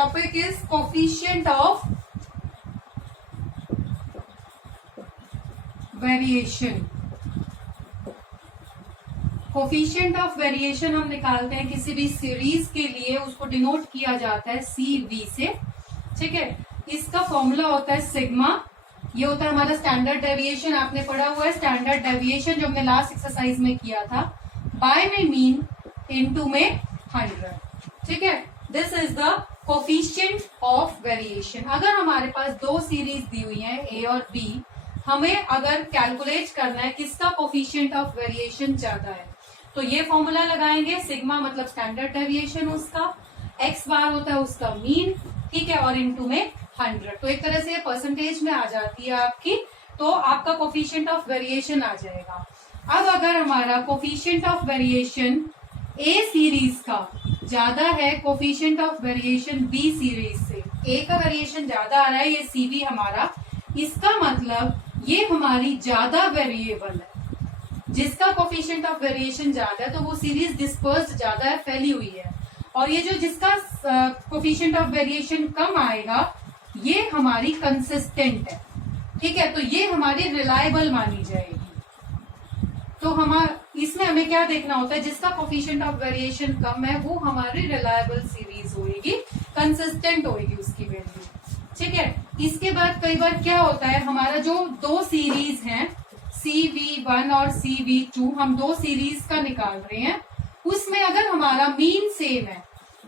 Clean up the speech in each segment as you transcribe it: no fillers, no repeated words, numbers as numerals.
topic is coefficient of variation. Coefficient of variation हम निकालते हैं किसी भी सीरीज के लिए, उसको डिनोट किया जाता है CV से, ठीक है। इसका फॉर्मूला होता है सिग्मा, ये होता है हमारा स्टैंडर्ड डेविएशन, आपने पढ़ा हुआ है स्टैंडर्ड डेविएशन जो हमने लास्ट एक्सरसाइज में किया था, बाय में मीन, इनटू में 100, ठीक है। This is the coefficient of variation. अगर हमारे पास दो सीरीज दी हुई है A और B, हमें अगर कैलकुलेट करना है किसका कोफिशिएंट ऑफ वेरिएशन ज्यादा है, तो ये फॉर्मूला लगाएंगे, सिग्मा मतलब स्टैंडर्ड डेविएशन उसका, x बार होता है उसका मीन, ठीक है, और इनटू में 100। तो एक तरह से ये परसेंटेज में आ जाती है आपकी, तो आपका कोफिशिएंट ऑफ वेरिएशन आ जाएगा। अब अगर हमारा coefficient of variation A series का ज्यादा है coefficient of variation B series से, A का वेरिएशन ज्यादा आ रहा है, ये CV हमारा, इसका मतलब ये हमारी ज्यादा वेरिएबल है। जिसका कोफिशिएंट ऑफ वेरिएशन ज्यादा है तो वो सीरीज डिस्पर्स्ड ज्यादा है, फैली हुई है, और ये जो जिसका कोफिशिएंट ऑफ वेरिएशन कम आएगा ये हमारी कंसिस्टेंट है, ठीक है, तो ये हमारी रिलायबल मानी जाएगी। तो इसमें हमें क्या देखना होता है, जिसका कोफिशिएंट ऑफ वेरिएशन कम है वो हमारी रिलायबल सीरीज होगी, कंसिस्टेंट होगी उसकी वैल्यू, ठीक है। इसके बाद कई बार क्या होता है, हमारा जो दो सीरीज हैं CV1 और CV2, हम दो सीरीज का निकाल रहे हैं, उसमें अगर हमारा मीन सेम है,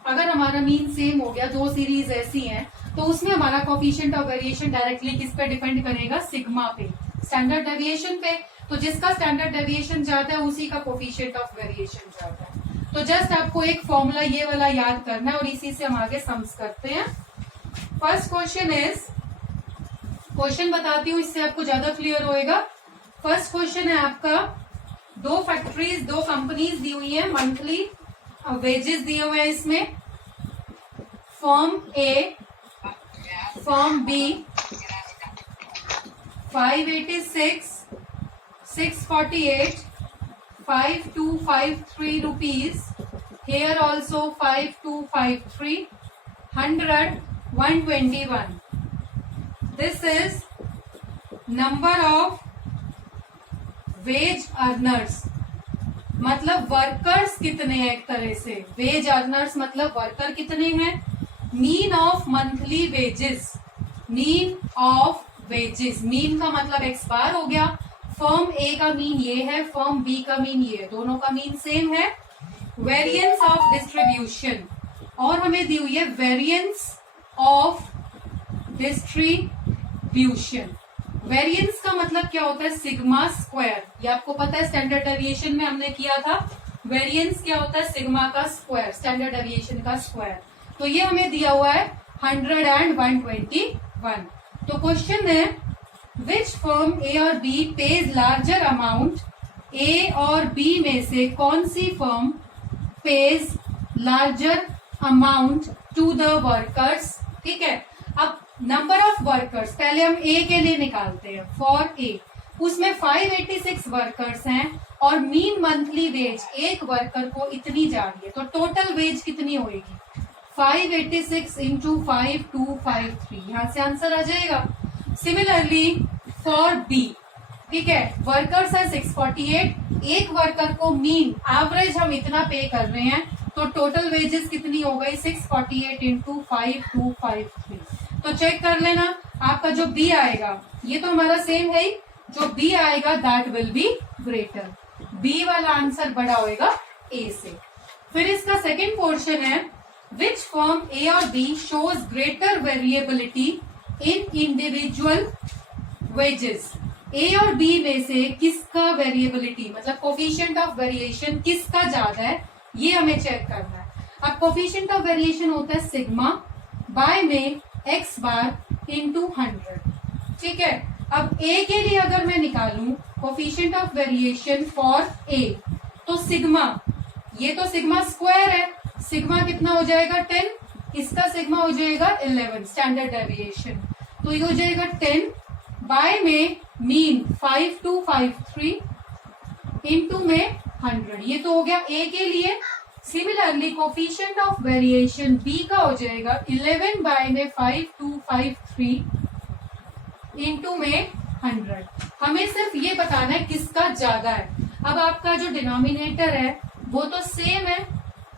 अगर हमारा मीन सेम हो गया, दो सीरीज ऐसी हैं, तो उसमें हमारा कोफिशिएंट ऑफ वेरिएशन डायरेक्टली किस पे डिपेंड करेगा, सिग्मा पे, स्टैंडर्ड डेविएशन पे। तो जिसका स्टैंडर्ड डेविएशन ज्यादा है उसी का कोफिशिएंट ऑफ वेरिएशन ज्यादा है। तो जस्ट आपको एक फॉर्मूला ये वाला याद करना है और इसी से हम आगे सम्स करते हैं। फर्स्ट क्वेश्चन इज, क्वेश्चन बताती हूँ इससे आपको ज्यादा क्लियर होएगा। फर्स्ट क्वेश्चन है आपका, दो फैक्ट्रीज, दो कंपनीज दी हुई है, मंथली वेजेस दिए हुए हैं इसमें, firm A, firm B, 586, 648, 5253 rupees, here also 5253, 100, 121. This is number of veg earners, मतलब वर्कर्स कितने हैं, एक तरह से वेज अर्नर्स मतलब वर्कर कितने हैं। Mean of monthly wages, mean of wages, mean का मतलब x बार हो गया, फर्म A का मीन ये है, फर्म B का मीन ये है, दोनों का मीन सेम है। वेरिएंस ऑफ डिस्ट्रीब्यूशन, और हमें दी हुई है वेरिएंस ऑफ डिस्ट्रीब्यूशन। वेरिएंस का मतलब क्या होता है, सिग्मा स्क्वायर, ये आपको पता है स्टैंडर्ड डेविएशन में हमने किया था। वेरिएंस क्या होता है, सिग्मा का स्क्वायर, स्टैंडर्ड डेविएशन का स्क्वायर। तो ये हमें दिया हुआ है 100 एंड 121। तो क्वेश्चन है, विच फर्म A और B pays larger amount, A और B में से कौन सी firm pays larger amount to the workers, ठीक है। अब नंबर ऑफ वर्कर्स पहले हम A के लिए निकालते हैं, फॉर A, उसमें 586 वर्कर्स हैं और मीन मंथली वेज एक वर्कर को इतनी जा रही है, तो टोटल वेज कितनी होगी, 586 इंटू 5253, यहां से आंसर आ जाएगा। सिमिलरली फॉर B, ठीक है, वर्कर्स है 648, एक वर्कर को मीन एवरेज हम इतना पे कर रहे हैं, तो टोटल वेजेस कितनी हो गई, 648 इंटू 5253। तो चेक कर लेना, आपका जो B आएगा ये तो हमारा सेम है ही, जो B आएगा that will be greater, B वाला आंसर बड़ा होएगा A से। फिर इसका सेकेंड पोर्शन है, विच फर्म A और B shows greater variability in individual wages, A और B में से किसका वेरिएबिलिटी मतलब कोफिशिएंट ऑफ वेरिएशन किसका ज्यादा है, ये हमें चेक करना है। अब कोफिशिएंट ऑफ वेरिएशन होता है सिग्मा बाय में x बार इंटू 100, ठीक है। अब A के लिए अगर मैं निकालूं coefficient of variation for A, तो सिग्मा, ये तो सिग्मा स्क्वायर है, सिग्मा कितना हो जाएगा 10, इसका सिग्मा हो जाएगा 11 स्टैंडर्ड डेविएशन, तो ये हो जाएगा 10 बाय में मीन 5253 इंटू में 100, ये तो हो गया A के लिए। Similarly coefficient of variation B का हो जाएगा 11 बाय में 5253 इंटू में 100। हमें सिर्फ ये बताना है किसका ज्यादा है। अब आपका जो डिनोमिनेटर है वो तो सेम है,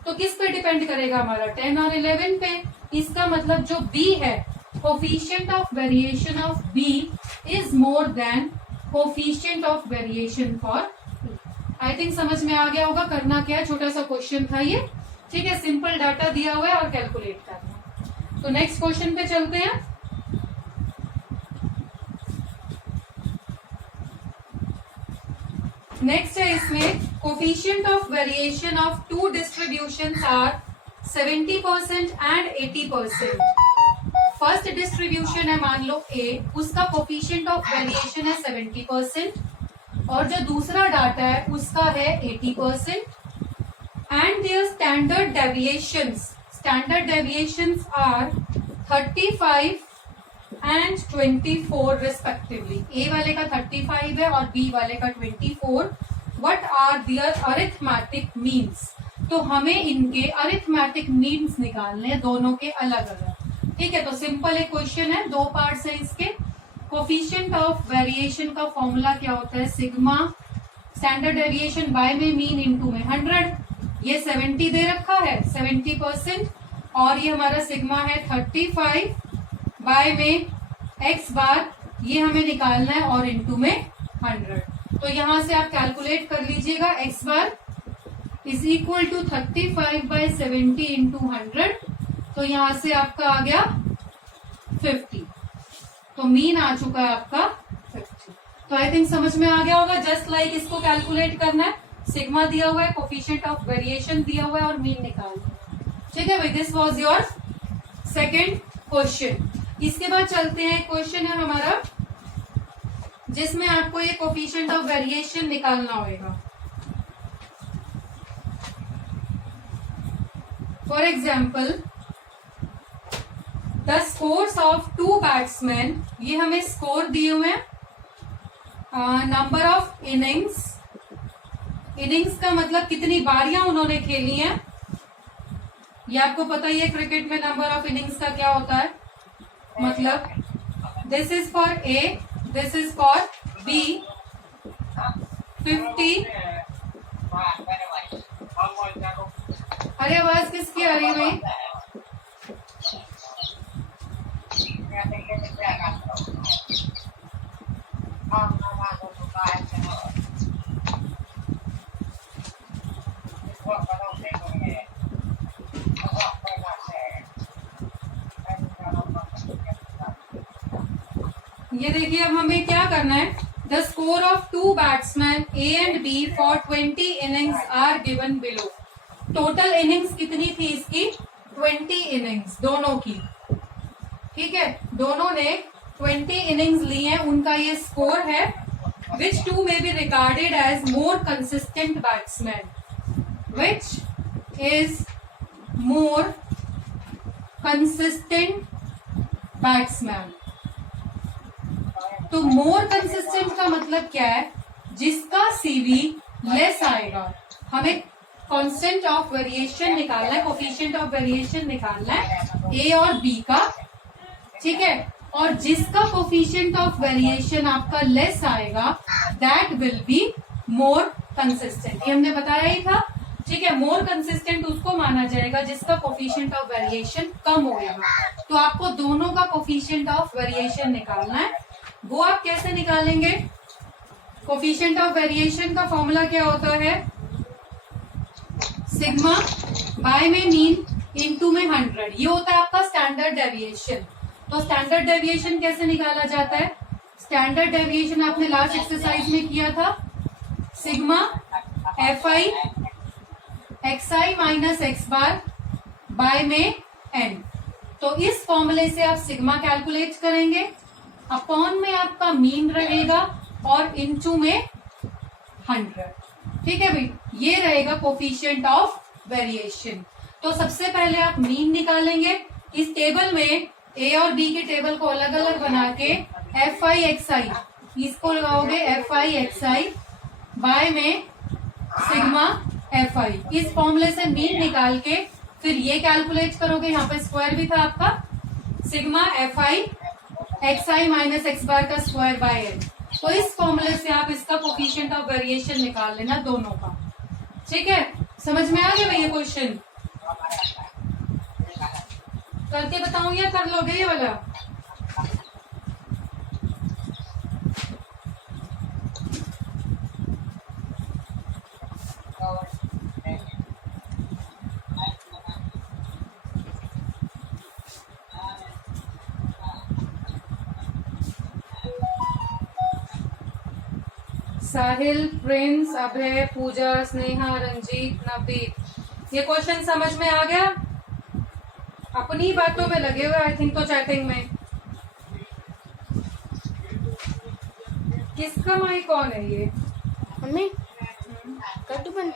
तो किस पे डिपेंड करेगा हमारा 10 और 11 पे। इसका मतलब जो बी है, coefficient of variation of B is more than coefficient of variation for. I think समझ में आ गया होगा करना क्या है। छोटा सा क्वेश्चन था ये, ठीक है। सिंपल डाटा दिया हुआ है और कैलकुलेट करना। तो नेक्स्ट क्वेश्चन पे चलते हैं। नेक्स्ट है इसमें coefficient of variation of two distributions are 70% and 80%। First distribution है मान लो ए, उसका कोफिशिएंट ऑफ वेरिएशन है 70% और जो दूसरा डाटा है उसका है 80%। And their standard deviations are 35 and 24 respectively. A वाले का 35 है और बी वाले का 24। What are their arithmetic means. तो हमें इनके अरिथमेटिक मीन्स निकालने हैं, दोनों के अलग अलग। ठीक है, तो सिंपल एक क्वेश्चन है, दो पार्ट्स है इसके। कोफिशिएंट ऑफ वेरिएशन का फॉर्मूला क्या होता है, सिग्मा स्टैंडर्ड डेविएशन बाय में मीन इनटू में 100। ये 70 दे रखा है 70% और ये हमारा सिग्मा है 35 बाय में एक्स बार, ये हमें निकालना है और इनटू में 100। तो यहां से आप कैलकुलेट कर लीजिएगा, X bar is equal to 35 by 70 into 100। तो यहां से आपका आ गया 50। तो मीन आ चुका है आपका 50। तो आई थिंक समझ में आ गया होगा। जस्ट लाइक इसको कैलकुलेट करना है, सिग्मा दिया हुआ है, कोफिशिएंट ऑफ वेरिएशन दिया हुआ है और मीन निकालना है। ठीक है भाई, this was your second question. इसके बाद चलते हैं, क्वेश्चन है हमारा जिसमें आपको ये कोफिशिएंट ऑफ वेरिएशन निकालना होगा। For example the scores of two batsman, ये हमें स्कोर दिए हुए हैं। नंबर ऑफ इनिंग्स, इनिंग्स का मतलब कितनी बारियां उन्होंने खेली हैं। ये आपको पता ही है क्रिकेट में नंबर ऑफ इनिंग्स का क्या होता है, मतलब this is for A, this is for B. 50। अरे आवाज किसकी आ रही है भाई? ये देखिए, अब हमें क्या करना है, the score of two batsman A and B for 20 innings are given below. Total innings कितनी थी इसकी, 20 इनिंग्स दोनों की। ठीक है, दोनों ने 20 इनिंग्स ली हैं, उनका ये स्कोर है। Which to may be regarded as more consistent batsman, which is more consistent batsman. तो मोर कंसिस्टेंट का मतलब क्या है, जिसका सीवी लेस आएगा। हमें कांस्टेंट ऑफ वेरिएशन निकालना है, कोफिशिएंट ऑफ वेरिएशन निकालना है ए और बी का। ठीक है, और जिसका कोफिशिएंट ऑफ वेरिएशन आपका लेस आएगा that will be more consistent. ये हमने बताया ही था। ठीक है, मोर कंसिस्टेंट उसको माना जाएगा जिसका कोफिशिएंट ऑफ वेरिएशन कम होगा। तो आपको दोनों का कोफिशिएंट ऑफ वेरिएशन निकालना है। वो आप कैसे निकालेंगे, कोफिशिएंट ऑफ वेरिएशन का फॉर्मूला क्या होता है, सिग्मा बाय में मीन इनटू में 100। ये होता है आपका स्टैंडर्ड डेविएशन। तो स्टैंडर्ड डेविएशन कैसे निकाला जाता है, स्टैंडर्ड डेविएशन आपने लास्ट एक्सरसाइज में किया था, sigma F I X I minus X bar by में एन। तो इस फॉर्मूले से आप सिग्मा कैलकुलेट करेंगे, अपॉन में आपका मीन रहेगा और इंटू में 100। ठीक है भाई, ये रहेगा कोफिशिएंट ऑफ वेरिएशन। तो सबसे पहले आप मीन निकालेंगे। इस टेबल में ए और बी के टेबल को अलग अलग बना के एफ आई एक्स आई, इसको लगाओगे F I X I by में सिग्मा एफ आई। इस फॉर्मूले से मीन निकाल के फिर ये कैलकुलेट करोगे, यहाँ पे स्क्वायर भी था आपका, sigma F I X I minus X bar का स्क्वायर बाय एन। तो इस फॉर्मूले से आप इसका कोफिशिएंट ऑफ वेरिएशन निकाल लेना दोनों का। ठीक है, समझ में आ गया भैया क्वेश्चन? करके बताऊं या कर लोगे ये वाला? साहिल, प्रिंस, अभय, पूजा, स्नेहा, रंजीत, नवदीप, ये क्वेश्चन समझ में आ गया? अपनी बातों में लगे हुए आई थिंक तो चैटिंग में। किसका माइक कौन है ये? मम्मी कर दो बंद।